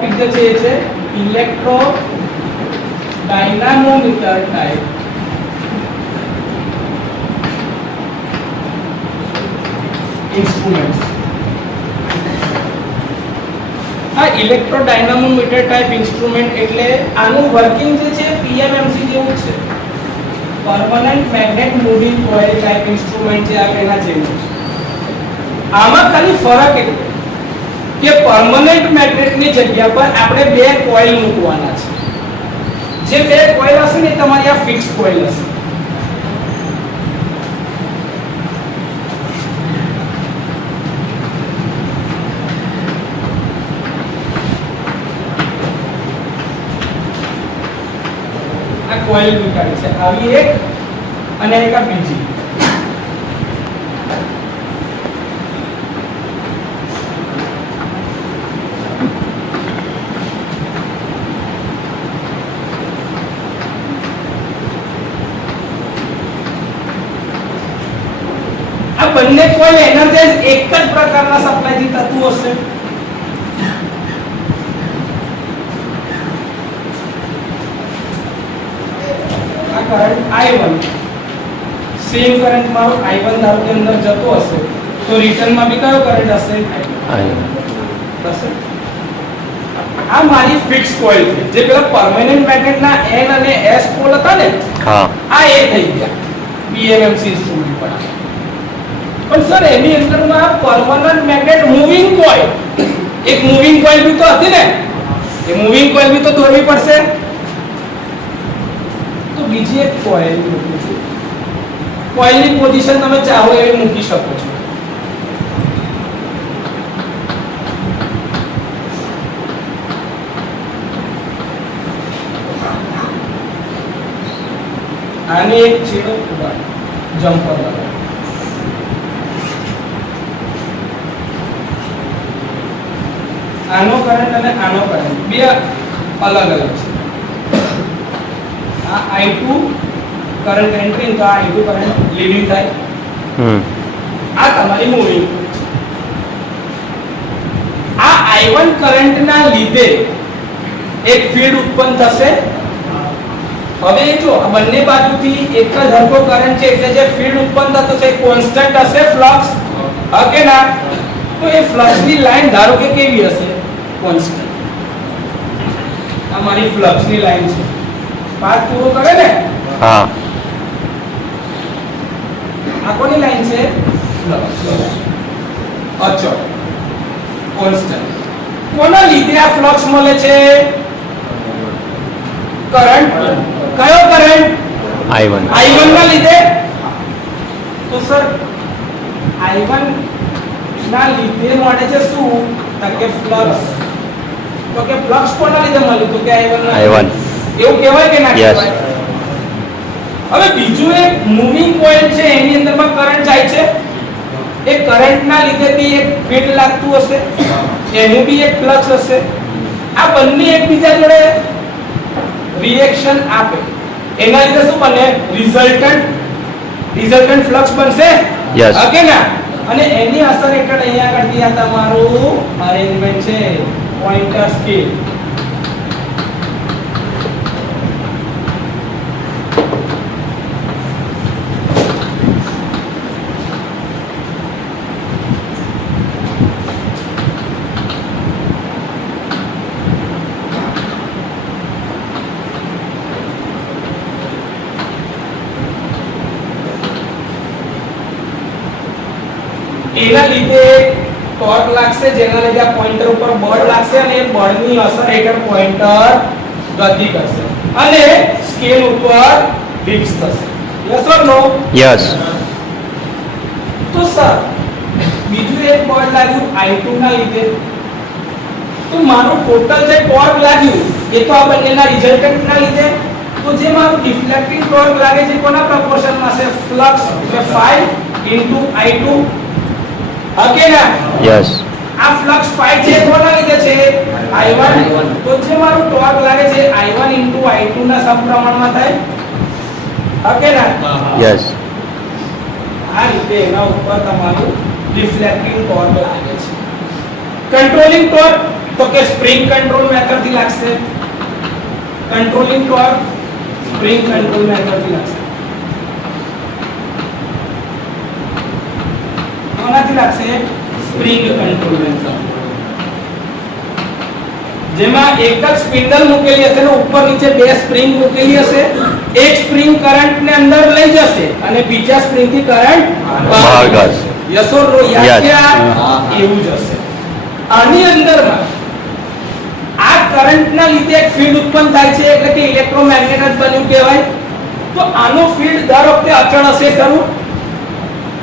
જે છે એ છે ઇલેક્ટ્રો ડાયનામોમીટર ટાઈપ ઇન્સ્ટ્રુમેન્ટ્સ. આ ઇલેક્ટ્રો ડાયનામોમીટર ટાઈપ ઇન્સ્ટ્રુમેન્ટ એટલે આનું વર્કિંગ જે છે પીએમએમસી જેવું છે, permanent magnet moving coil type instrument છે. આ એના જેવું છે. આમાં ખાલી ફરક એટલે કે પરમનન્ટ મેગ્નેટની જગ્યા પર આપણે બે કોઇલ મૂકવાના છે. જે બે કોઇલ હશે ને તમારી આ ફિક્સ કોઇલ હશે. આ કોઇલ મૂકાવી છે, આવી એક અને એક આ બીજી. બંને કોઇલ એનર્જાઇઝ એક જ પ્રકારના સપ્લાયથી થતું હશે. આ કરંટ I1 સેમ કરંટ મારો I1 ધારો કે અંદર જતો હશે તો રિટર્નમાં બી કયો કરંટ હશે? I1 બસ. આ મારી ફિક્સ કોઇલ છે. જે પેલા પરમેનન્ટ મેગ્નેટના N અને S પોલ હતા ને, હા, આ એ થઈ ગયા પીએમએમસી ઇન્સ્ટ્રુમેન્ટ પર. પણ સર એની અંદરમાં પરમનન્ટ મેગ્નેટ મૂવિંગ કોઇલ, એક મૂવિંગ કોઇલ બી તો હતી ને, એ મૂવિંગ કોઇલ બી તો દોરવી પડશે. તો બીજી એક કોઇલ મૂકું છું. કોઇલની પોઝિશન તમે ચાહો એવી મૂકી શકો છો. આને એક છેડો જમ્પર લગાવો. આનો કરંટ અને આનો કરંટ બે અલગ અલગ છે. આ I2 કરંટ એન્ટ્રી તો આ I2 કરંટ લીડિંગ થાય. આ તમારી મૂવિંગ. આ I1 કરંટના લીધે એક ફીલ્ડ ઉત્પન્ન થશે. હવે જો આ બંને બાજુથી એક જ હરખો કરંટ છે એટલે જે ફીલ્ડ ઉત્પન્ન થતો છે કોન્સ્ટન્ટ હશે, ફ્લક્સ ઓકે ના? તો એ ફ્લક્સની લાઈન ધારો કે કેવી હશે? કોન્સ્ટન્ટ. આ મારી ફ્લક્સની લાઈન છે. પાથ પૂરો કરે ને? હા. આ કોની લાઈન છે? ફ્લક્સ. અચળ, કોન્સ્ટન્ટ. કોના લીધે આ ફ્લક્સ મળે છે? કરંટ. કયો કરંટ? I1. I1 ના લીધે. તો સર I1 ના લીધે મળે છે શું? કે ફ્લક્સ. તો કે ફ્લક્સ કોના લીધે મળ્યું? તો કે I1 ના. I1 એવું કહેવાય કે ના કહેવાય? હવે બીજું એક મૂવિંગ કોઇલ છે, એની અંદરમાં કરંટ જાય છે. એ કરંટના લીધે બી એક ફીલ્ડ લાગતું હશે, એનું બી એક ફ્લક્સ હશે. આ બંને એકબીજા જોડે રિએક્શન આપે, એના લીધે શું બને? રિઝલ્ટન્ટ ફ્લક્સ બનશે. ઓકે ના? અને એની અસર હેઠળ અહીંયા આગળ આ તમારું અરેન્જમેન્ટ છે, પોઇન્ટર સ્કેલ. એના લીધે ટોર્ક લાગશે, જેના લીધે આ પોઇન્ટર ઉપર બળ લાગશે અને એ બળની અસર હેઠળ પોઇન્ટર ગતિ કરશે અને સ્કેલ ઉપર ફિક્સ થશે. Yes or no? યસ. તો સર બીજું એક બળ લાગ્યું I2 ના લીધે. તો મારું ટોટલ જે ટોર્ક લાગ્યું એ તો આ બંનેના રિઝલ્ટન્ટ ના લીધે. તો જે મારું ડિફ્લેક્ટિંગ ટોર્ક લાગે છે કોના પ્રોપોર્શનમાં છે? ફ્લક્સ એટલે phi I2. ઓકે ના? યસ. આ ફ્લક્સ phi છે કોના લીધે છે? I1. તો જે મારું ટોર્ક લાગે છે I1 I2 ના સમપ્રમાણમાં થાય. ઓકે ના? યસ. આ રીતે એના ઉપર તમારું રિફ્લેક્ટિંગ ટોર્ક લાગે છે. કંટ્રોલિંગ ટોર્ક તો કે સ્પ્રિંગ કંટ્રોલ મેથડ થી લાગશે, controlling torque spring control method થી લાગશે. કોનાથી લાગશે? Spring control method. જેમાં એક જ સ્પિન્ડલ મૂકેલી હશે ને ઉપર નીચે બે સ્પ્રિંગ મૂકેલી હશે. એક સ્પ્રિંગ કરંટ ને અંદર લઈ જશે અને બીજા સ્પ્રિંગ થી કરંટ બહાર કાઢશે. યસ ઓર નો? યાદ છે? એવું જ હશે. આની અંદરમાં આ કરંટ ના લીધે એક ફીલ્ડ ઉત્પન્ન થાય છે એટલે કે ઇલેક્ટ્રોમેગ્નેટ જ બન્યું કહેવાય. તો આનો ફીલ્ડ દર વખતે અચળ હશે ખરું?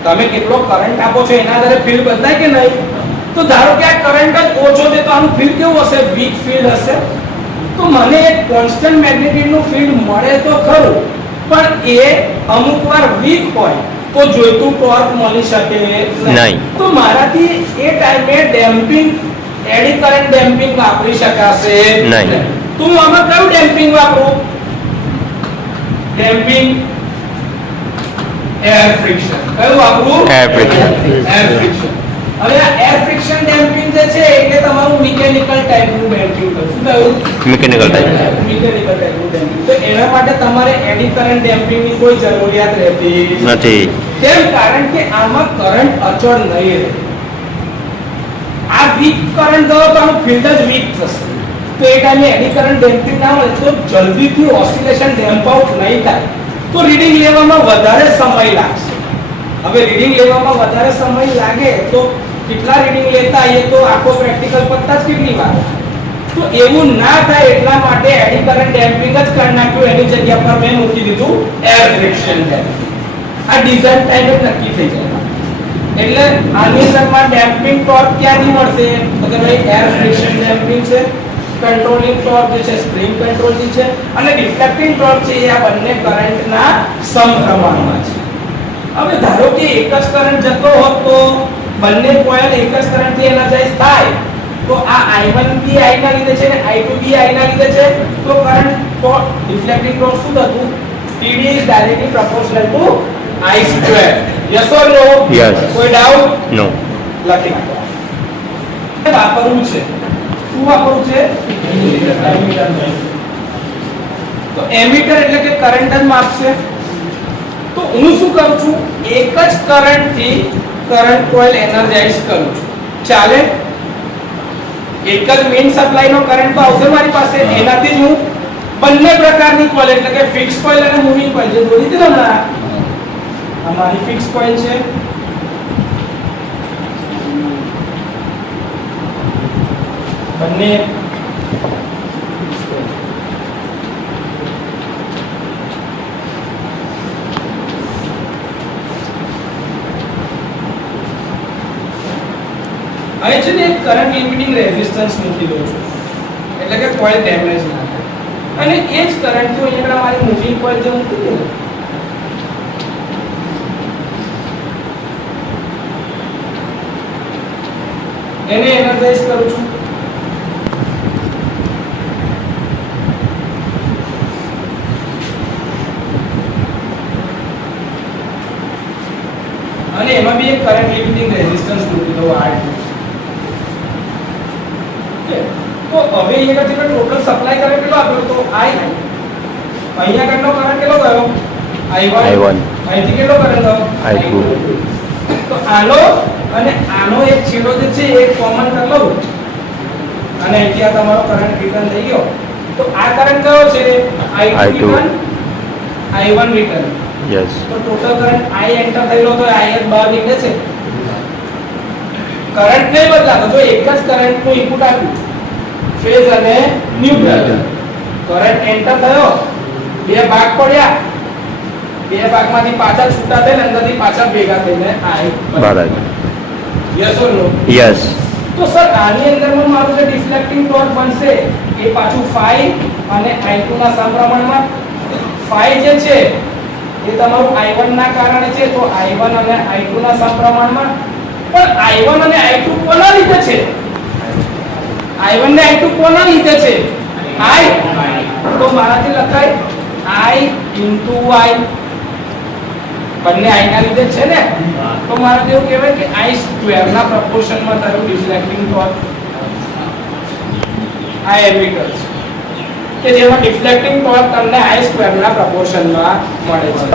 તમે કેટલો કરંટ આપો છો એના આધારે ફીલ્ડ બદલાય કે નહીં? તો ધારો કે આ કરંટ જ ઓછો છે તો આનું ફીલ્ડ કેવું હશે? વીક ફીલ્ડ હશે. તો મને એક કોન્સ્ટન્ટ મેગ્નેટ્યુડ નું ફીલ્ડ મળે તો ખરું, પણ એ અમુકવાર વીક હોય તો જોઈતું ટોર્ક મળી શકે નહીં. તો મારાથી એ ટાઈમે ડેમ્પિંગ એડી કરંટ ડેમ્પિંગ વાપરી શકાશે નહીં. તો હું આમાં કયું ડેમ્પિંગ વાપરું? Damping air friction. કયું વાપરું? Air friction. Air friction. હવે આ એર ફ્રિક્શન ડેમ્પિંગ જે છે એટલે તમારું મિકેનિકલ ટાઈપનું ડેમ્પિંગ કરશું. કયું? Mechanical type. મિકેનિકલ ટાઈપનું ડેમ્પિંગ. તો એના માટે તમારે એડી કરંટ ડેમ્પિંગની કોઈ જરૂરિયાત રહેતી નથી. કેમ? કારણ કે આમાં કરંટ અચળ નહીં રહે. આ વીક કરંટ ગયો તો આનું ફીલ્ડ જ વીક થશે. તો એ ટાઈમે એડી કરંટ ડેમ્પિંગ ના હોય તો જલ્દીથી ઓસિલેશન ડેમ્પ આઉટ નહીં થાય. તો રીડિંગ લેવામાં વધારે સમય લાગશે. હવે રીડિંગ લેવામાં વધારે સમય લાગે તો કેટલા રીડિંગ લેતા એ તો આખો પ્રેક્ટિકલ પત્તા જ કેટલી વાર. તો એવું ના થાય એટલા માટે એડી કરંટ ડેમ્પિંગ જ કરી નાખ્યું. એની જગ્યા પર મેં મૂકી દીધું એર ફ્રિક્શન ડેમ્પિંગ. આ ડિઝાઇન ટાઈમ જ નક્કી થઈ જાય. એટલે આની અંદરમાં ડેમ્પિંગ ટોર્ક ક્યાંથી મળશે? તો કે ભાઈ એર ફ્રિક્શન ડેમ્પિંગ છે, કંટ્રોલિંગ ટોર્ક જે છે સ્પ્રિંગ કંટ્રોલની છે, અને ડિફ્લેક્ટિંગ ટોર્ક છે એ આ બંને કરંટના સમપ્રમાણમાં છે. હવે ધારો કે એક જ કરંટ જતો હોત તો બંને કોઇલ એક જ કરંટથી એનર્જાઇઝ થાય તો આ I1 બી I ના લીધે છે ને I2 બી I ના લીધે છે તો કરંટ તો ડિફ્લેક્ટિંગ ટોર્ક શું થતું? TD is directly proportional to I2. Yes or no? Yes. કોઈ ડાઉટ? No. લખી નાખો. વાપરવું છે. શું વાપરવું છે? એમીટર. તો એમીટર એટલે કે કરંટ જ માપશે. તો હું શું કરું છું? એક જ કરંટ થી કરંટ કોઇલ એનર્જાઇઝ કરું છું. ચાલે? એક જ મેઇન સપ્લાય નો કરંટ તો આવશે મારી પાસે. એનાથી જ હું બંને પ્રકારની કોઇલ એટલે કે ફિક્સ કોઇલ અને મૂવિંગ કોઇલ જે દોરી હતી ને અમારી ફિક્સ કોઇલ છે, બંને અહીં છે ને એક કરંટ લિમિટિંગ રેઝિસ્ટન્સ મૂકી દઉં છું એટલે કે કોઇલ ડેમેજ ના થાય. અને એ જ કરંટ થી અહીંયા મારી મૂવિંગ કોઇલ જે મૂકી દે એને એનર્જાઇઝ કરું છું. અને એમાં બી એક કરંટ લિમિટિંગ રેઝિસ્ટન્સ મૂકી દો R2. તો હવે અહીંયા જેટલો ટોટલ સપ્લાય કરંટ કેટલો આપ્યો તો I. અહીંયા કેટલો કરંટ કેટલો ગયો? I1. અહીંથી કેટલો કરંટ ગયો? I2. તો આનો અને આનો એક છેડો જે છે એ કોમન કરી લઉં અને અહીંથી આ તમારો કરંટ રિટર્ન થઈ ગયો. તો આ કરંટ કયો છે? I2 return, I1 return. Yes. તો ટોટલ કરંટ I એન્ટર થયેલો તો I જ બહાર નીકળે છે. કરંટ નહીં બદલાતો. જો એક જ કરંટ નું ઇનપુટ આપ્યું ફેઝ અને ન્યુટ્રલ, કરંટ એન્ટર થયો, બે ભાગ પડ્યા, બે ભાગમાંથી પાછા છૂટા થઈને અંદરથી પાછા ભેગા થઈને I બરાબર. Yes or no? યસ. તો સર આની અંદરમાં મારું જે ડિફ્લેક્ટિંગ ટોર્ક બનશે એ પાછું phi અને I2 ના સમપ્રમાણમાં. phi જે છે એ તમારું I1 ના કારણે છે તો I1 અને I2 ના સમપ્રમાણમાં. પણ I1 અને I2 કોના લીધે છે? I1 ને I2 કોના લીધે છે? I. તો મારાથી લખાય I into I. બંને I ના લીધે છે ને. તો મારે એવું કહેવાય કે I સ્ક્વેર ના પ્રપોર્શનમાં તારું રિફ્લેક્ટિંગ ટોર્ક. આ એમીટર છે કે જેમાં ડિફ્લેક્ટિંગ ટોર્ક તમને I સ્ક્વેરના પ્રોપોર્શનમાં મળે છે.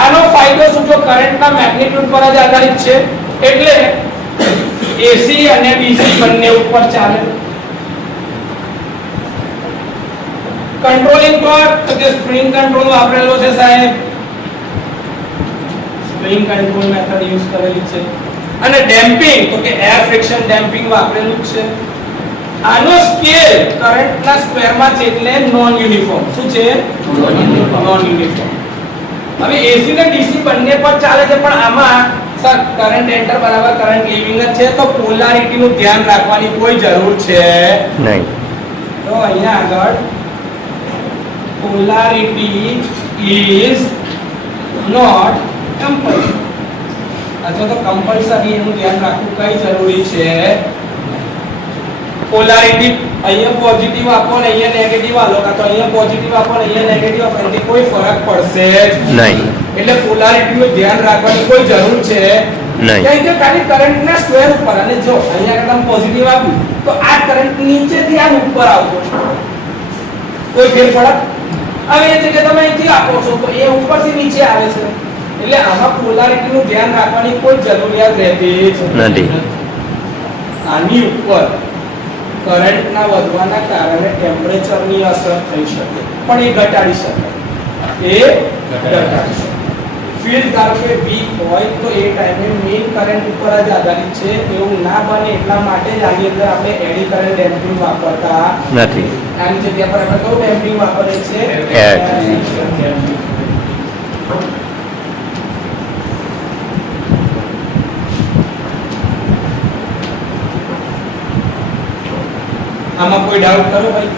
આનો ફાયદો શું? જો કરંટના મેગ્નીટ્યુડ પર જ આધારિત છે એટલે AC અને DC બંને ઉપર ચાલે. કંટ્રોલિંગ ટોર્ક તો કે સ્પ્રિંગ કંટ્રોલ વાપરેલો છે સાહેબ, સ્પ્રિંગ કંટ્રોલ મેથડ યુઝ કરેલી છે. અને ડેમ્પિંગ તો કે એર ફ્રિક્શન ડેમ્પિંગ વાપરેલું છે. આનો સ્કેલ કરંટના સ્ક્વેરમાં છે એટલે નોન યુનિફોર્મ. શું છે? Non uniform. હવે AC ને DC બંને પર ચાલે છે પણ આમાં સર કરંટ એન્ટર બરાબર કરંટ લીવિંગ જ છે તો પોલારિટી નું ધ્યાન રાખવાની કોઈ જરૂર છે નહીં. તો અહીંયા આગળ polarity is not compulsory. અથવા તો કમ્પલસરી એનું ધ્યાન રાખવું કઈ જરૂરી છે? પોલારિટી અહીંયા પોઝિટિવ આપો ને અહીંયા નેગેટિવ આલો કાં તો અહીંયા પોઝિટિવ આપો ને અહીંયા નેગેટિવ આપો એનાથી કોઈ ફરક પડશે નહીં. એટલે પોલારિટી નું ધ્યાન રાખવાની કોઈ જરૂર છે નહીં. કેમ કે ખાલી કરંટના સ્ક્વેર ઉપર અને જો અહીંયા તમે પોઝિટિવ આપ્યું તો આ કરંટ નીચેથી આ ઉપર આવતો કોઈ ફેર પડે? હવે એ જગ્યાએ તમે અહીંથી આપો છો તો એ ઉપરથી નીચે આવે છે એટલે આમાં પોલારિટી નું ધ્યાન રાખવાની કોઈ જરૂરિયાત રહેતી નથી. આની ઉપર કરંટના વધવાના કારણે ટેમ્પરેચરની અસર થઈ શકે પણ એ ઘટાડી શકાય. ફીલ્ડ ધારો કે વીક હોય તો એ ટાઈમે મેઇન કરંટ ઉપર જ આધારિત છે એવું ના બને એટલા માટે જ આની અંદર આપણે એડી કરંટ ડેમ્પિંગ વાપરતા નથી. આની જગ્યા પર આપણે કયું ડેમ્પિંગ વાપરીએ છીએ? આમાં કોઈ ડાઉટ કરો ભાઈ?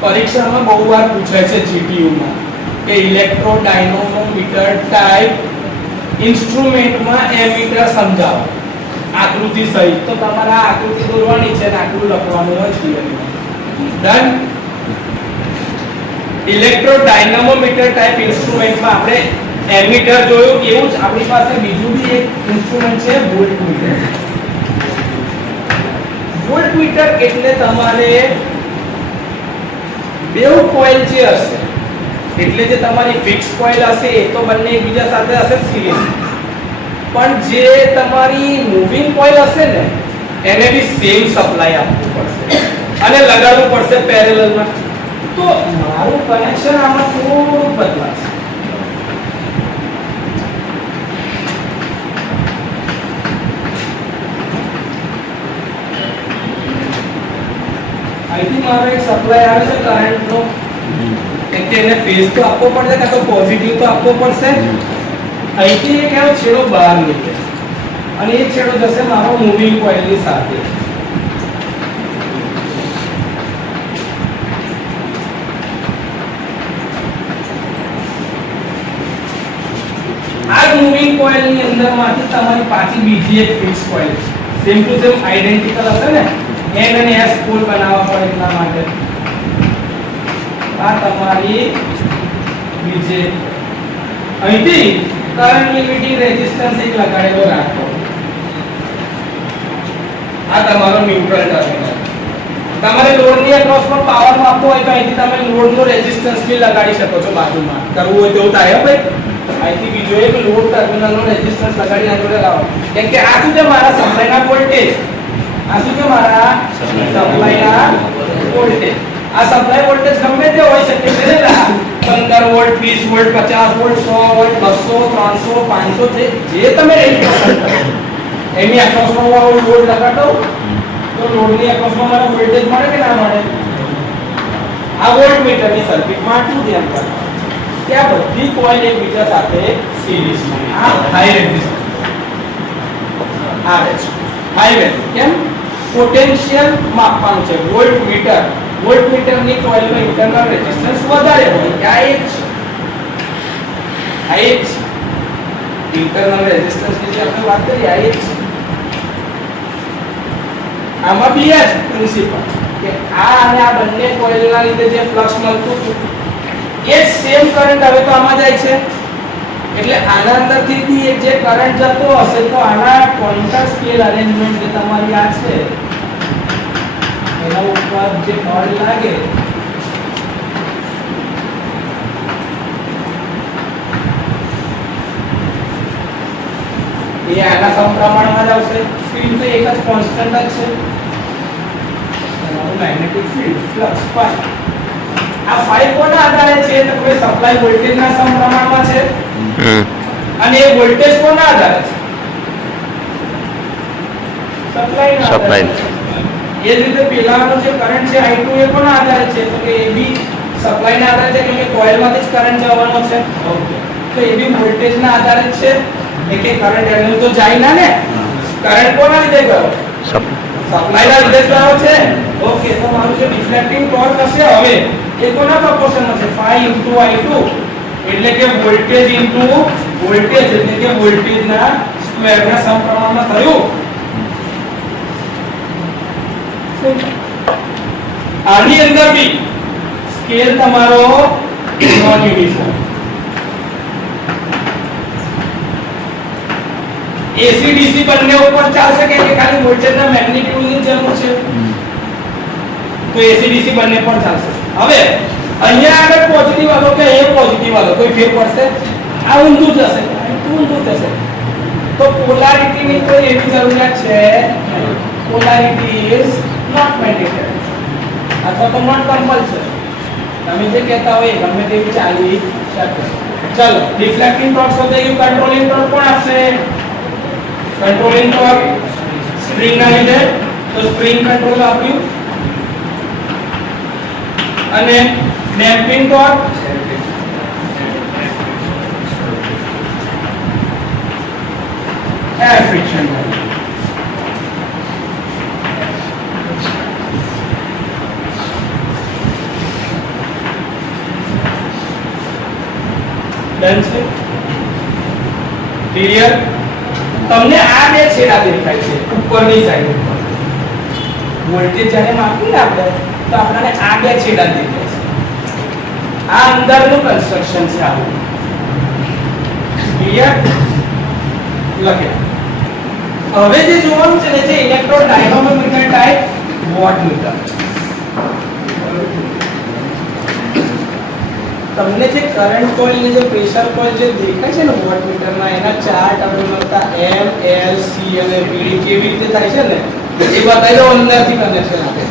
પરીક્ષામાં બહુ વાર પૂછાય છે GTU માં કે ઇલેક્ટ્રોડાયનેમોમીટર ટાઈપ ઇન્સ્ટ્રુમેન્ટમાં એમીટર સમજાવો આકૃતિ સહિત. તો તમારે આ આકૃતિ દોરવાની છે અને આટલું લખવાનું હોય થિયરીમાં. ડન. ઇલેક્ટ્રોડાયનેમોમીટર ટાઈપ ઇન્સ્ટ્રુમેન્ટમાં આપણે એમીટર જોયું એવું જ આપણી પાસે બીજું બી એક ઇન્સ્ટ્રુમેન્ટ છે વોલ્ટમીટર. વોલ્ટમીટર એટલે તમારે બેવ કોઇલ જે હશે એટલે જે તમારી ફિક્સ કોઇલ હશે એ તો બંને એકબીજા સાથે હશે સિરીઝ, પણ જે તમારી મૂવિંગ કોઇલ હશે ને એને બી સેમ સપ્લાય આપવું પડશે અને લગાડવું પડશે પેરેલલમાં. તો મારું કનેક્શન આમાં થોડું બદલાશે. અહીંથી મારો એક સપ્લાય આવે છે કરંટનો એટલે એને ફેઝ તો આપવો પડશે કાં તો પોઝિટિવ તો આપવો પડશે. અહીંથી એક એનો છેડો બહાર નીકળે અને એ છેડો જશે મારો મૂવિંગ કોઇલની સાથે. આ મૂવિંગ કોઇલની અંદરમાંથી તમારી પાછી બીજી એક fix coil same to same identical હશે ને N અને S પોલ બનાવવા પડે એટલા માટે આ તમારી બીજે અહીંથી કરંટ લિમિટિંગ રેઝિસ્ટન્સ એક લગાડેલો રાખો. આ તમારો ન્યુટ્રલ ટર્મિનલ. તમારે લોડની અક્રોસમાં પાવર આપવો હોય તો અહીંથી તમે લોડનો રેઝિસ્ટન્સ બી લગાડી શકો છો બાજુમાં. કરવું હોય તો થાય ભાઈ. અહીંથી બીજો એક લોડ ટર્મિનલનો રેઝિસ્ટન્સ લગાડી આગળ લાવો. કેમ કે આ શું છે મારા સપ્લાયના વોલ્ટેજ, આ શું છે મારા સપ્લાયના વોલ્ટેજ. આ સપ્લાય વોલ્ટેજ ગમે તે હોઈ શકે છે ને 15 વોલ્ટ 20 વોલ્ટ 50 વોલ્ટ 100 વોલ્ટ 200 300 500 જે તમે રેન્જ પસંદ કરો એની અક્રોસમાં હું લોડ લગાડો તો લોડની અક્રોસમાં મને વોલ્ટેજ મળે કે ના મળે? આ વોલ્ટમીટરની સર્કિટમાં આટલું ધ્યાન રાખવાનું કે આ બધી કોઇલ એકબીજા સાથે સિરીઝમાં આ હાઈ રેઝિસ્ટન્સ આવે છે. હાઈ વેલ્યુ કેમ? પોટેન્શિયલ માપવાનું છે. વોલ્ટમીટરની કોઇલનો ઇન્ટરનલ રેઝિસ્ટન્સ વધારે હોય કે આ એક છે, આ એક છે ઇન્ટરનલ રેઝિસ્ટન્સની જે આપણે વાત કરી આ એક છે. આમાં બી આ જ પ્રિન્સિપલ કે આ અને આ બંને કોઇલના લીધે જે ફ્લક્સ મળતું હતું એ સેમ કરંટ હવે તો આમાં જાય છે એટલે આના અંદરથી બી એક જે કરંટ જતો હશે તો આના ક્વોન્ટમ સ્કેલ અરેન્જમેન્ટ જે તમારી આ છે એના ઉપર જે બળ લાગે એ આના સમપ્રમાણમાં જ આવશે. ફીલ્ડ તો એક જ કોન્સ્ટન્ટ જ છે. Magnetic field flux phi. આ ફાઈ કોના આધારે છે? તો કે સપ્લાય વોલ્ટેજ ના સમપ્રમાણમાં છે. અને એ વોલ્ટેજ કોના આધારે છે? સપ્લાય ના આધારે. એ જ રીતે પેલાનો જે કરંટ છે I2 એ કોના આધારે છે? તો કે એ બી સપ્લાય ના આધારે છે, કેમ કે કોઇલમાંથી જ કરંટ જવાનો છે. ઓકે, તો એ બી વોલ્ટેજ ના આધારે છે. કે કરંટ એનું તો જાય ના ને. કરંટ કોના લીધે ગયો? સપ્લાય ના લીધે ગયો છે. ઓકે, તો મારું જે ડિફ્લેક્ટિંગ ટોર્ક હશે હવે એ કોના પ્રોપોર્શનમાં છે? phi I2, એટલે કે વોલ્ટેજ વોલ્ટેજ, એટલે કે વોલ્ટેજ ના સ્ક્વેર ના સમપ્રમાણમાં થયું. આની અંદર બી સ્કેલ તમારો નોન યુનિફોર્મ. એસી ડીસી બંને ઉપર ચાલશે કે ખાલી વોલ્ટેજના મેગ્નીટ્યુડની જરૂર છે? તો એસી ડીસી બંને પર ચાલશે. હવે અહીંયા આગળ પોઝિટિવ આલો કે અહીંયા પોઝિટિવ આલો, કોઈ ફેર પડશે? આ ઊંધું જશે, ઊંધું જશે. તો પોલારિટીની કોઈ એવી જરૂરિયાત છે નહીં. પોલારિટી ઇઝ નોટ મેન્ડેટરી અથવા તો નોટ કમ્પલ્સરી. તમે જે કહેતા હોય ગમે તેવી ચાલી શકે. ચલો, ડિફ્લેક્ટિંગ ટોર્ક શોધે ગયું. કંટ્રોલિંગ ટોર્ક કોણ આપશે? કંટ્રોલિંગ ટોર્ક સ્પ્રિંગ ના લીધે, તો સ્પ્રિંગ કંટ્રોલ આપ્યું. અને damping torque air friction. Done છે? ક્લિયર? તમને આ બે છેડા દેખાય છે ઉપરની સાઈડ ઉપર. વોલ્ટેજ જ્યારે માપીએ ને આપણે, તો આપણને આ બે છેડા દેખાય છે. આ અંદરનું કન્સ્ટ્રક્શન છે આવું. ક્લિયર? લખ્યા. હવે જે જોવાનું છે ને જે ઇલેક્ટ્રોડાયનેમોમીટર ટાઈપ વોટમીટર. તમને જે કરંટ કોઇલ ને જે પ્રેશર કોઇલ જે દેખાય છે ને વોટમીટરના, એના ચાર ટર્મિનલ હતા M, L, C અને V. કેવી રીતે થાય છે ને એ બતાવી દો અંદરથી કનેક્શન આપે.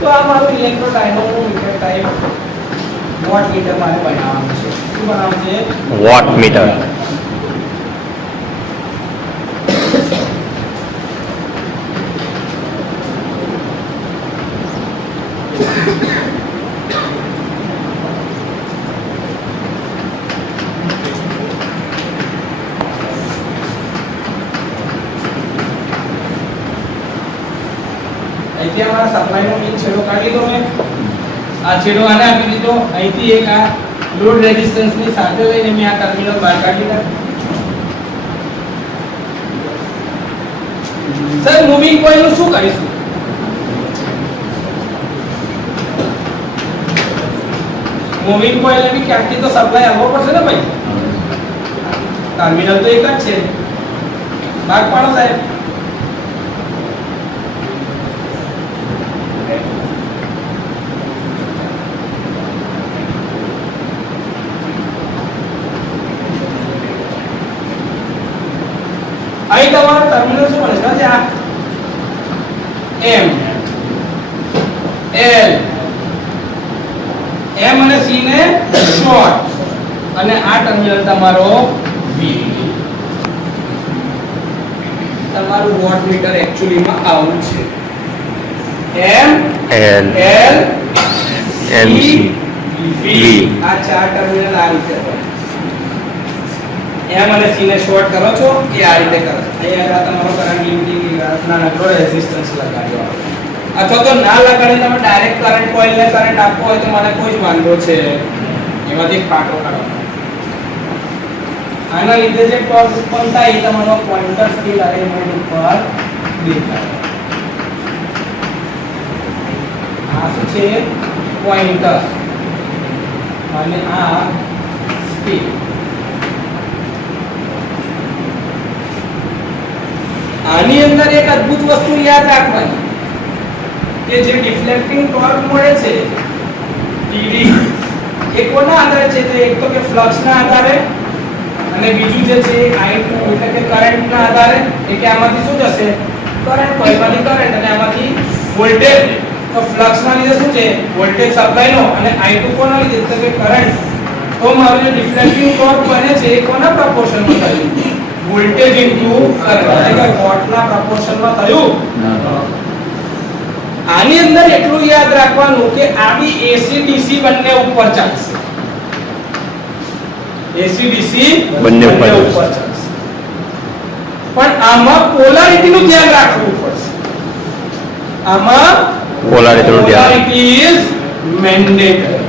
તો આ મારું ઇલેક્ટ્રોડાયનેમોમીટર ટાઈપ વોટમીટર મારે બનાવવાનું છે. શું બનાવવાનું છે? વોટમીટર. અહીંથી અમારા સપ્લાયનો પિન છેડો કાઢી લીધો મેં. આ છેડો આને આપી દીધો. અહીંથી એક આ લોડ રેઝિસ્ટન્સની સાથે લઈને મેં આ ટર્મિનલ બહાર કાઢી લીધા. સર, મૂવિંગ કોઇલનું શું કરીશું? મૂવિંગ કોઇલને બી ક્યાંકથી તો સપ્લાય આવવો પડશે ને ભાઈ. ટર્મિનલ તો એક જ છે. ભાગ પાડો સાહેબ. અહીં તમારો ટર્મિનલ શું બને છે? આ M, L, M અને C ને શોર્ટ, અને આ ટર્મિનલ તમારો V. તમારું વોટમીટર એક્ચ્યુઅલી માં આવું છે. M, L, C, V. આ ચાર ટર્મિનલ આ રીતે હોય. M અને C ને શોર્ટ કરો છો કે આ રીતે કરો છો. અહીંયા તમારો કરંટ લિમિટિંગ નાનકડો રેઝિસ્ટન્સ લગાડ્યો. અથવા તો ના લગાડી તમે ડાયરેક્ટ કરંટ કોઇલને કરંટ આપવો હોય તો મને કોઈ જ વાંધો છે. એમાંથી પાટો કાઢવાનો. આના લીધે જે ટોર્ક ઉત્પન્ન થાય એ તમારો પોઇન્ટર સ્કેલ અરેન્જમેન્ટ ઉપર દેખાય. આ શું છે? પોઇન્ટર. અને આ સ્કેલ. આની અંદર એક અદ્ભુત વસ્તુ યાદ રાખવાની. કે જે ડિફ્લેક્ટિંગ ટોર્ક મળે છે TD એ કોના આધારે છે? તો એક તો કે ફ્લક્સ ના આધારે અને બીજું જે છે I2 એટલે કે કરંટ ના આધારે. એ કે આમાંથી શું જશે? કરંટ, કોઈલમાંથી કરંટ અને આમાંથી વોલ્ટેજ. તો ફ્લક્સ ના લીધે શું છે? વોલ્ટેજ સપ્લાય નો અને I2 કોના લીધે? તો કે કરંટ. તો મારું જે ડિફ્લેક્ટિંગ ટોર્ક બને છે એ કોના પ્રપોર્શનમાં થયું? વોલ્ટેજ ઇન્ટુ કરંટ એટલે કે વોટના પ્રપોર્શનમાં થયું. આની અંદર એટલું યાદ રાખવાનું કે આ બી AC DC બંને ઉપર ચાલશે. AC DC બંને ઉપર ચાલશે. પણ આમાં પોલારિટી નું ધ્યાન રાખવું પડશે. આમાં પોલારિટી ઇઝ મેન્ડેટરી.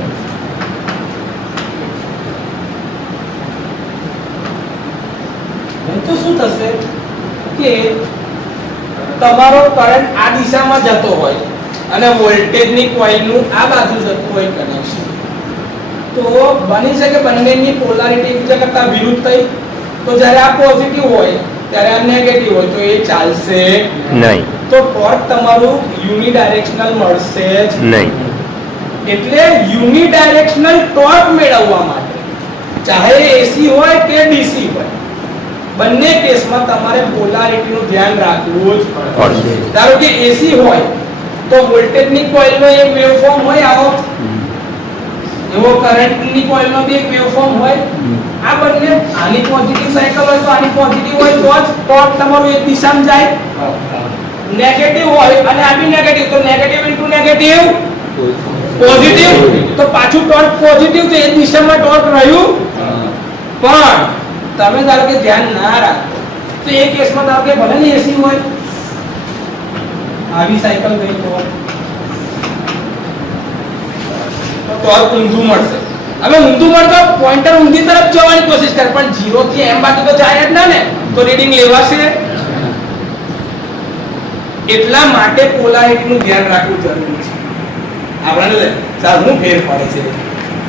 તો શું થશે કે તમારો કરંટ આ દિશામાં જતો હોય અને વોલ્ટેજની કોઇલનું આ બાજુ જતું હોય કનેક્શન, તો બની શકે બંનેની પોલારિટી એકબીજા કરતા વિરુદ્ધ થઈ. તો જ્યારે આ પોઝિટિવ હોય ત્યારે આ નેગેટિવ હોય તો એ ચાલશે નહીં. તો ટોર્ક તમારું યુનિડાયરેક્શનલ મળશે જ નહીં. એટલે યુનિડાયરેક્શનલ ટોર્ક મેળવવા માટે ચાહે એસી હોય કે ડીસી હોય બંને કેસમાં તમારે પોલારિટીનું ધ્યાન રાખવું જ પડશે. ધારો કે એસી હોય તો વોલ્ટેજની કોઇલનો એક વેવફોર્મ હોય આવો, એવો કરંટની કોઇલનો બી એક વેવફોર્મ હોય. આ બંને આની પોઝિટિવ સાયકલ હોય તો આની પોઝિટિવ હોય તો જ ટોર્ક તમારું એક દિશામાં જાય. નેગેટિવ હોય અને આ બી નેગેટિવ તો નેગેટિવ ઇન્ટુ નેગેટિવ પોઝિટિવ તો પાછું ટોર્ક પોઝિટિવ તો એ દિશામાં ટોર્ક રહ્યું. પણ તમે ધારો કે ધ્યાન ના રાખો તો એ કેસમાં ધારો કે ભલે ને એસી હોય આવી સાયકલ ગઈ તો ટોર્ક ઊંધું મળશે. હવે ઊંધું મળતો પોઇન્ટર ઊંધી તરફ જવાની કોશિશ કરે પણ 0 થી m બાજુ તો જાય જ ના ને, તો રીડિંગ લેવાશે. એટલા માટે પોલારિટીનું ધ્યાન રાખવું જરૂરી છે. આપણે ચાલનું ફેર પડે છે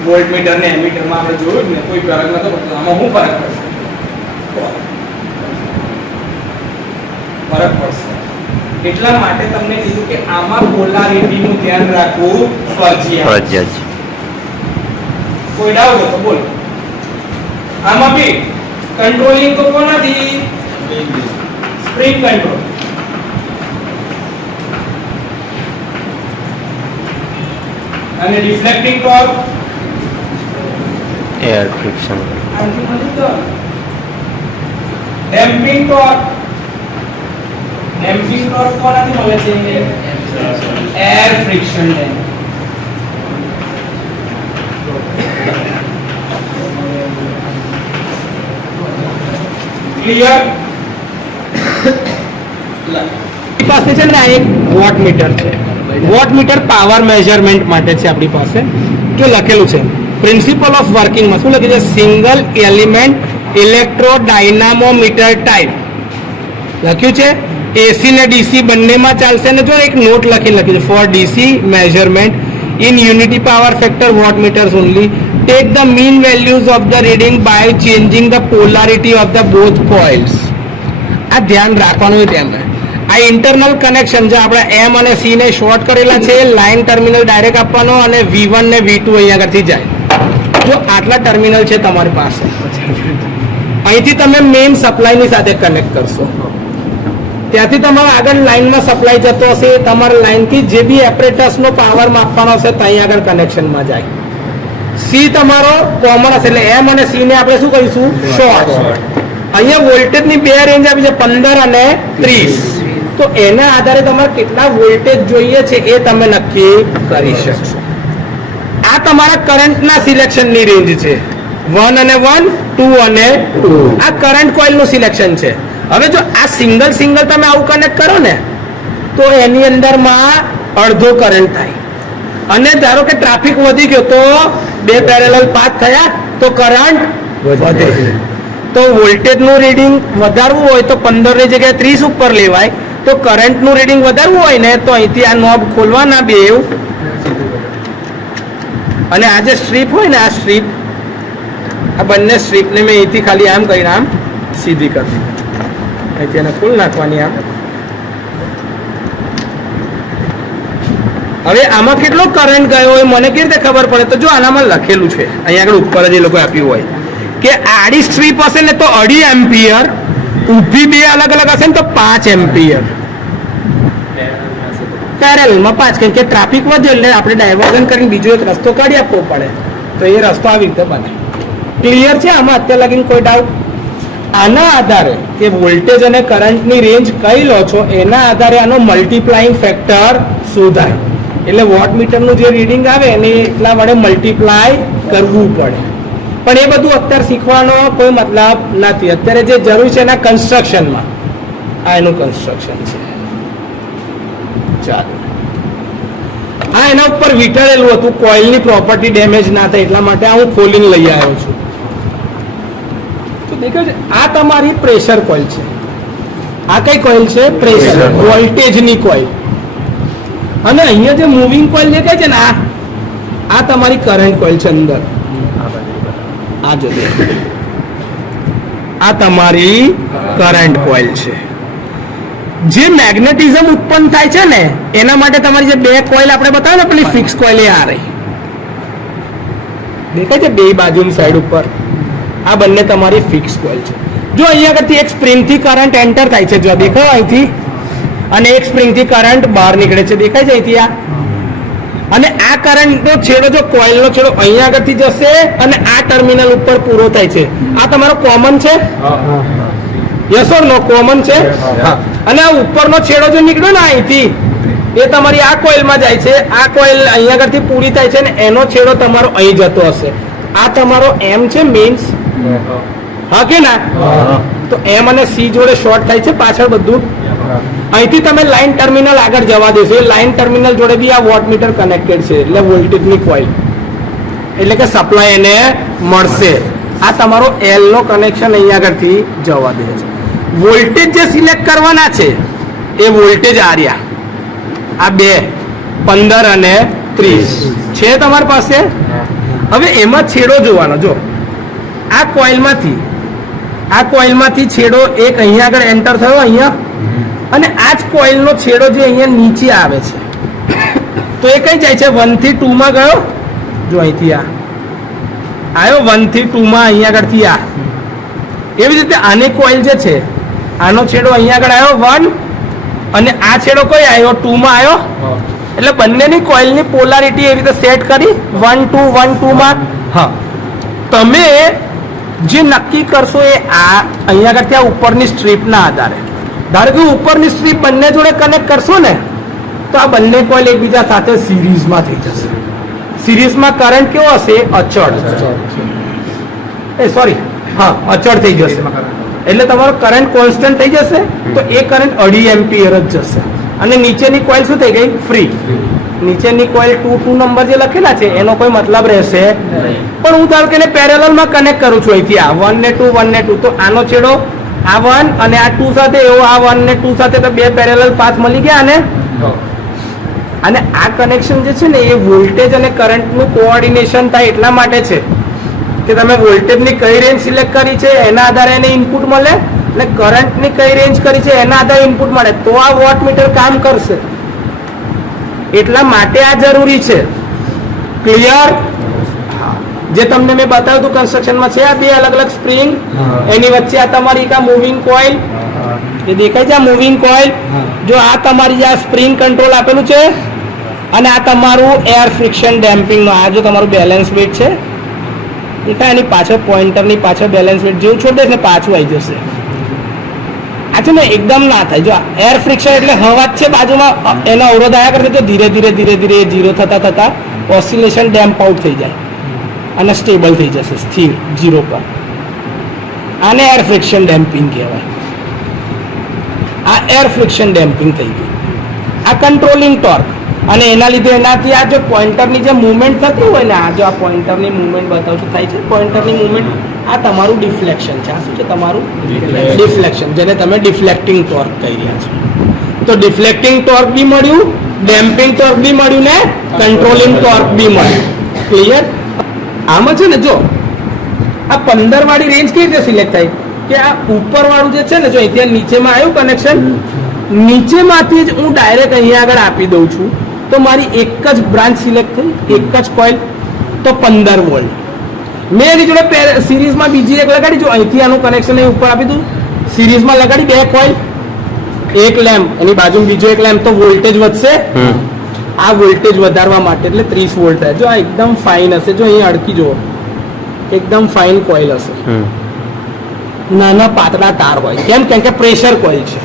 વોલ્ટમીટર ને એમીટરમાં આપણે જોયું ને કોઈ ફરક નતો પડતો. આમાં શું ફરક પડશે? ફરક પડશે. એટલા માટે તમને કીધું કે આમાં પોલારિટીનું ધ્યાન રાખવું ફરજિયાત છે. કોઈ ડાઉટ હોય તો બોલો. આમાં બી કંટ્રોલિંગ તો કોનાથી? Spring control. અને deflecting torque air friction. Damping torque. Damping torque કોનાથી મળે છે? Air friction damp. ક્લિયર? પાસે છે ને આ એક વોટમીટર છે. વોટમીટર પાવર મેઝરમેન્ટ માટે છે આપણી પાસે. જો લખેલું છે પ્રિન્સિપલ ઓફ વર્કિંગમાં શું લખ્યું છે? સિંગલ એલિમેન્ટ ઇલેક્ટ્રોડાયનામોમીટર ટાઈપ લખ્યું છે. એસી ને ડીસી બંનેમાં ચાલશે. ને જો એક નોટ લખ્યું છે for DC measurement in unity power factor wattmeters only take the mean values of the reading by changing the polarity of the both coils. આ ધ્યાન રાખવાનું હોય તેમાં. આ ઇન્ટરનલ કનેક્શન જે આપણે એમ અને સી ને શોર્ટ કરેલા છે લાઇન ટર્મિનલ ડાયરેક્ટ આપવાનો અને V1 ને V2 અહીંયા આગળથી જાય. જો આટલા ટર્મિનલ છે તમારી પાસે, અહીંથી તમે મેઇન સપ્લાયની સાથે કનેક્ટ કરશો. ત્યાંથી તમારે આગળ લાઇનમાં સપ્લાય જતો હશે, તમારા લાઇનથી જે બી એપરેટસનો પાવર માપવાનો હશે ત્યાં આગળ કનેક્શનમાં જાય. સી તમારો કોમન હશે એટલે એમ અને સી ને આપણે શું કહીશું? શોર્ટ. અહીંયા વોલ્ટેજની બે રેન્જ આવી છે 15 અને 30. તો એના આધારે તમારે કેટલા વોલ્ટેજ જોઈએ છે એ તમે નક્કી કરી શકશો. આ તમારા કરંટના સિલેક્શનની રેન્જ છે 1 અને 1, 2 અને 2. આ કરંટ કોઇલનું સિલેક્શન છે. હવે જો આ સિંગલ તમે આવું કનેક્ટ કરો ને તો એની અંદરમાં અડધો કરંટ થાય. અને ધારો કે ટ્રાફિક વધી ગયો તો બે પેરેલલ પાથ થયા તો કરંટ વધે. તો વોલ્ટેજનું રીડિંગ વધારવું હોય તો 15 ની જગ્યાએ 30 ઉપર લેવાય. તો કરંટનું રીડિંગ વધારવું હોય ને તો અહીંથી આ નોબ ખોલવાના બે અને આ જે સ્ટ્રીપ હોય ને આ સ્ટ્રીપ, આ બંને સ્ટ્રીપને મેં અહીંથી ખાલી આમ કરીને આમ સીધી કરી દીધી. અહીંથી એને ખોલ નાખવાની આમ. હવે આમાં કેટલો કરંટ ગયો હોય મને કેવી રીતે ખબર પડે? તો જો આનામાં લખેલું છે અહીંયા આગળ ઉપર જ એ લોકો આપ્યું હોય કે આડી સ્ટ્રીપ હશે ને તો 2.5 એમ્પિયર, ઊભી બે અલગ અલગ હશે ને તો 5 એમ્પિયર, પેરેલલમાં 5. કેમ કે ટ્રાફિક વધે એટલે આપણે ડાયવર્ઝન કરીને બીજો એક રસ્તો કાઢી આપવો પડે, તો એ રસ્તો આવી રીતે બને. ક્લિયર છે? આમાં અત્યાર લગીને કોઈ ડાઉટ? આના આધારે કે વોલ્ટેજ અને કરંટની રેન્જ કઈ લો છો એના આધારે આનો મલ્ટીપ્લાઇંગ ફેક્ટર શોધાય. એટલે વોટમીટરનું જે રીડિંગ આવે એને એટલા વડે મલ્ટીપ્લાય કરવું પડે. પણ એ બધું અત્યારે શીખવાનો કોઈ મતલબ નથી. અત્યારે જે જરૂર છે એના કન્સ્ટ્રક્શનમાં, આ એનું કન્સ્ટ્રક્શન છે. ચાલો, હા એના ઉપર વીંટાળેલું હતું કોઇલની પ્રોપર્ટી ડેમેજ ના થાય એટલા માટે હું ખોલીને લઈ આવ્યો છું. તો દેખાય છે આ તમારી પ્રેશર કોઇલ છે. આ કઈ કોઇલ છે? પ્રેશર વોલ્ટેજની કોઇલ. અને અહીંયા જે મૂવિંગ કોઇલ દેખાય છે ને આ તમારી કરંટ કોઇલ છે અંદર. આ જો આ તમારી કરંટ કોઇલ છે. જે મેગ્નેટિઝમ ઉત્પન્ન થાય છે ને એના માટે તમારી જે બે કોઇલ આપણે બતાવે ને પેલી ફિક્સ કોઇલ એ આ રહી દેખાય છે બે બાજુની સાઈડ ઉપર. આ બંને તમારી ફિક્સ કોઇલ છે. જો અહીંયા આગળથી એક સ્પ્રિંગ થી કરંટ એન્ટર થાય છે, જો દેખાય અહીંથી, અને એક સ્પ્રિંગ થી કરંટ બહાર નીકળે છે, દેખાય છે અહીંથી આ. અને આ કરંટનો છેડો જો કોઇલનો છેડો અહીંયા આગળથી જશે અને આ ટર્મિનલ ઉપર પૂરો થાય છે. આ તમારો કોમન છે? Yes or no? કોમન છે. અને આ ઉપરનો છેડો જે નીકળ્યો ને અહીંથી એ તમારી આ કોઇલમાં જાય છે. આ કોઇલ અહીંયા આગળથી પૂરી થાય છે ને એનો છેડો તમારો અહીં જતો હશે. આ તમારો એમ છે મીન્સ, હા કે ના? તો એમ અને સી જોડે શોર્ટ થાય છે પાછળ બધું. અહીંથી તમે લાઈન ટર્મિનલ આગળ જવા દેશો. એ લાઈન ટર્મિનલ જોડે બી આ વોટમીટર કનેક્ટેડ છે એટલે વોલ્ટેજની કોઇલ, એટલે કે સપ્લાય એને મળશે. આ તમારો એલ નો કનેક્શન અહીંયા આગળથી જવા દે છે. વોલ્ટેજ જે સિલેક્ટ કરવાના છે એ વોલ્ટેજ આર્યા આ બે 15 અને 30 છે તમારી પાસે. હવે એમાં છેડો જોવાનો. જો આ કોઇલમાંથી છેડો એક અહીંયા આગળ એન્ટર થયો અહીંયા, અને આ જ કોઇલનો છેડો જે અહીંયા નીચે આવે છે તો એ કઈ જાય છે? 1 થી 2 માં ગયો. જો અહીંથી આ આવ્યો 1 થી 2 માં અહીંયા આગળથી આ. એવી રીતે આની કોઇલ જે છે આનો છેડો અહીંયા આગળ આવ્યો 1, અને આ છેડો કઈ આવ્યો? 2 માં આવ્યો. એટલે બંનેની કોઇલની પોલારિટી એવી રીતે સેટ કરી 1 2 1 2 માં. હા, તમે જે નક્કી કરશો એ આ અહીંયા આગળથી આ ઉપરની સ્ટ્રીપના આધારે. ધારો કે ઉપરની સ્ટ્રીપ બંને જોડે કનેક્ટ કરશો ને તો આ બંને કોઇલ એકબીજા સાથે સિરીઝમાં થઈ જશે. સિરીઝમાં કરંટ કેવો હશે? અચળ. અચળ થઈ જશે. એટલે તમારો કરંટ કોન્સ્ટન્ટ થઈ જશે. તો એ કરંટ 2.5 એમ્પિયર જ જશે. અને નીચેની કોઇલ શું થઈ ગઈ? ફ્રી. નીચેની કોઇલ 2 નંબર જે લખેલા છે એનો કોઈ મતલબ રહેશે પણ હું ધારો કે એને પેરેલલમાં કનેક્ટ કરું છું અહીંથી આ 1 ને 2 1 ને 2, તો આનો છેડો આ 1 અને આ 2 સાથે, એવો આ 1 ને 2 સાથે, તો બે પેરેલલ પાથ મળી ગયા. અને આ કનેક્શન જે છે ને એ વોલ્ટેજ અને કરંટનું કોઓર્ડિનેશન થાય એટલા માટે છે કે તમે વોલ્ટેજની કઈ રેન્જ સિલેક્ટ કરી છે એના આધારે એને ઇનપુટ મળે, અને કરંટની કઈ રેન્જ કરી છે એના આધારે ઇનપુટ મળે, તો આ વોટમીટર કામ કરશે. એટલા માટે આ જરૂરી છે. ક્લિયર? જે તમને મેં બતાવ્યું હતું કન્સ્ટ્રક્શનમાં છે આ બે અલગ અલગ સ્પ્રિંગ, એની વચ્ચે આ તમારી એક મૂવિંગ કોઇલ જે દેખાય છે, આ મૂવિંગ કોઇલ. જો આ તમારી આ સ્પ્રિંગ કંટ્રોલ આપેલું છે, અને આ તમારું એર ફ્રિક્શન ડેમ્પિંગ નો આ જો તમારું બેલેન્સ વેટ છે દેખાય, એની પાછળ પોઇન્ટરની પાછળ બેલેન્સ વેટ જેવું છોડી દે ને પાછું આવી જશે. આ છે ને એકદમ ના થાય. જો એર ફ્રિક્શન એટલે હવા જ છે બાજુમાં, એનો અવરોધ આવ્યા કરશે તો ધીરે ધીરે ધીરે ધીરે ઝીરો થતા થતા ઓસિલેશન ડેમ્પ આઉટ થઈ જાય અને સ્ટેબલ થઈ જશે, સ્થિર 0 પર. આને એર ફ્રિક્શન ડેમ્પિંગ કહેવાય. આ એર ફ્રિક્શન ડેમ્પિંગ થઈ ગયું. આ કંટ્રોલિંગ ટોર્ક, અને એના લીધે એનાથી આ જો પોઇન્ટરની જે મૂવમેન્ટ થતી હોય ને, આ જો આ પોઇન્ટરની મૂવમેન્ટ બતાવું છું થાય છે, પોઇન્ટરની મૂવમેન્ટ, આ તમારું ડિફ્લેક્શન છે. આ શું છે? તમારું ડિફ્લેક્શન, જેને તમે ડિફ્લેક્ટિંગ ટોર્ક કહી રહ્યા છો. તો ડિફ્લેક્ટિંગ ટોર્ક બી મળ્યું, ડેમ્પિંગ ટોર્ક બી મળ્યું, ને કંટ્રોલિંગ ટોર્ક બી મળ્યું. ક્લિયર? આમાં છે ને જો આ 15 વાળી રેન્જ કેવી રીતે સિલેક્ટ થાય કે આ ઉપર વાળું જે છે ને, જો અહીંયા નીચેમાં આવ્યું કનેક્શન, નીચેમાંથી જ હું ડાયરેક્ટ અહીંયા આગળ આપી દઉં છું તો મારી એક જ બ્રાન્ચ સિલેક્ટ થઈ, એક જ કોઇલ, તો 15 વોલ્ટ. મેં એની જોડે સિરીઝમાં બીજી એક લગાડી, જો અહીંથી આનું કનેક્શન અહીં ઉપર આપી દઉં, સિરીઝમાં લગાડી 2 કોઇલ, એક લેમ્પ, એની બાજુમાં બીજો એક લેમ્પ, તો વોલ્ટેજ વધશે. આ વોલ્ટેજ વધારવા માટે એટલે 30 વોલ્ટ થાય. જો આ એકદમ ફાઇન હશે, જો અહીં અડકી જુઓ, એકદમ ફાઇન કોઇલ હશે, નાના પાતળા તાર હોય. કેમ? કેમ કે પ્રેશર કોઇલ છે.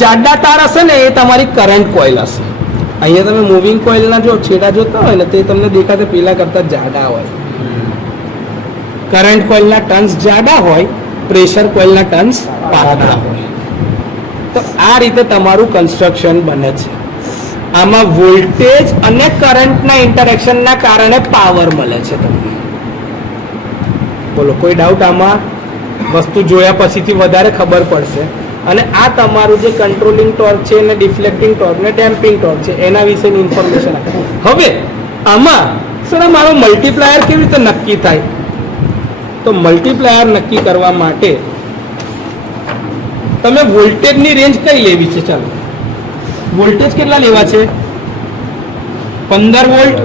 જાડા તાર હશે ને એ તમારી કરંટ કોઇલ હશે. અહીંયા તમે મૂવિંગ કોઇલના જો છેડા જોતા હોય ને તે તમને દેખાતા પેલા કરતા જાડા હોય. કરંટ કોઇલના ટર્ન્સ જાડા હોય, પ્રેશર કોઇલના ટર્ન્સ પાતળા હોય. તો આ રીતે તમારું કન્સ્ટ્રક્શન બને છે. આમાં વોલ્ટેજ અને કરંટના ઇન્ટરેક્શનના કારણે પાવર મળે છે તમને. બોલો, કોઈ ડાઉટ આમાં? વસ્તુ જોયા પછીથી વધારે ખબર પડશે. અને આ તમારું જે કંટ્રોલિંગ ટોર્ક છે ને ડિફ્લેક્ટિંગ ટોર્ક ને ડેમ્પિંગ ટોર્ક છે એના વિશેની ઇન્ફોર્મેશન આપે. હવે આમાં સર મારો મલ્ટીપ્લાયર કેવી રીતે નક્કી થાય? તો મલ્ટીપ્લાયર નક્કી કરવા માટે તમે વોલ્ટેજની રેન્જ કઈ લેવી છે? ચાલો, વોલ્ટેજ કેટલા લેવા છે? 15 વોલ્ટ.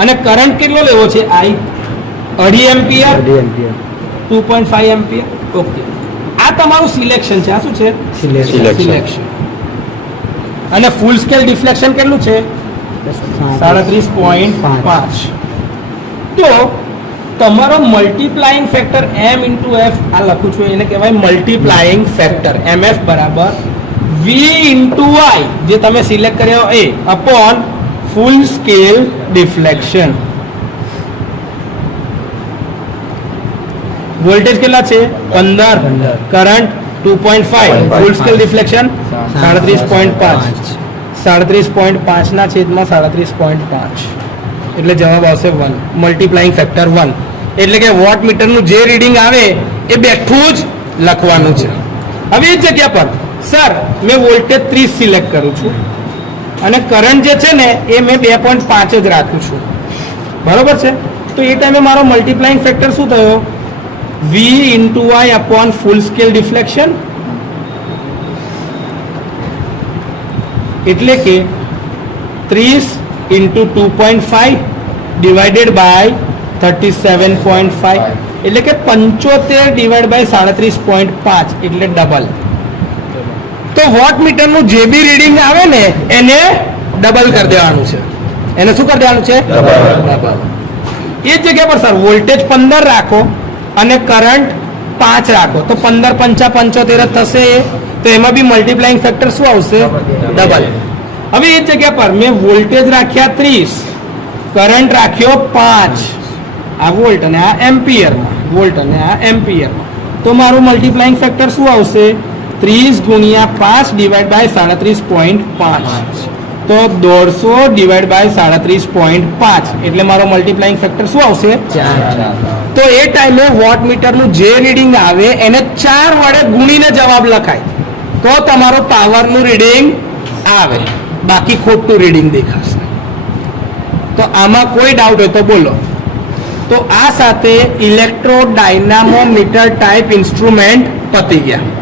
અને કરંટ કેટલો લેવો છે? I 2.5 ampere, 2.5 ampere. ઓકે, આ તમારું સિલેક્શન છે. આ શું છે? સિલેક્શન. અને ફૂલ સ્કેલ ડિફ્લેક્શન કેટલું છે? 37.5. તો તમારો મલ્ટીપ્લાઇંગ ફેક્ટર m * f આ લખું છું, એને કહેવાય મલ્ટીપ્લાઇંગ ફેક્ટર. mf બરાબર v * I જે તમે સિલેક્ટ કર્યો એ અપોન ફૂલ સ્કેલ ડિફ્લેક્શન. વોલ્ટેજ કેટલા છે? 15. કરંટ 2.5. ફૂલ સ્કેલ ડિફ્લેક્શન 37.5. 37.5 ના છેદમાં 37.5 એટલે જવાબ આવશે 1. મલ્ટીપ્લાઇંગ ફેક્ટર 1 એટલે કે વોટ મીટરનું જે રીડિંગ આવે એ બેઠું જ લખવાનું છે. હવે એ જગ્યા પર સર મેં વોલ્ટેજ 30 સિલેક્ટ કરું છું અને કરંટ જે છે ને એ મેં 2.5 જ રાખું છું, બરોબર છે? તો એ ટાઈમે મારો મલ્ટીપ્લાઇંગ ફેક્ટર શું થયો? V * I upon full scale deflection. એટલે કે 30 * 2.5 divided by 37.5 એટલે કે 75 divided by 37.5 એટલે ડબલ. તો વોટ મીટરનું જે બી રીડિંગ આવે ને એને ડબલ કરી દેવાનું છે. એને શું કરી દેવાનું છે? ડબલ. એ જગ્યા પર સર વોલ્ટેજ 15 રાખો અને કરંટ 5 રાખો તો 15 × 5 = 75 થશે. તો એમાં બી મલ્ટીપ્લાઇંગ ફેક્ટર શું આવશે? ડબલ. હવે એ જગ્યા પર મેં વોલ્ટેજ રાખ્યા 30, કરંટ રાખ્યો 5, આ વોલ્ટ અને આ એમ્પિયરમાં, વોલ્ટ અને આ એમ્પિયરમાં. તો મારું મલ્ટીપ્લાઇંગ ફેક્ટર શું આવશે? 30 × 5 ડિવાઇડ બાય 37.5. તો 150 ડિવાઇડ બાય 37.5 એટલે મારો મલ્ટીપ્લાઇંગ ફેક્ટર શું આવશે? 4. તો એ ટાઈમે વોટ મીટરનું જે રીડિંગ આવે એને 4 વડે ગુણીને જવાબ લખાય તો તમારો પાવરનું રીડિંગ આવે, બાકી ખોટું રીડિંગ દેખાશે. તો આમાં કોઈ ડાઉટ હોય તો બોલો. તો આ સાથે ઇલેક્ટ્રો ડાયનામોમીટર ટાઈપ ઇન્સ્ટ્રુમેન્ટ પતી ગયા.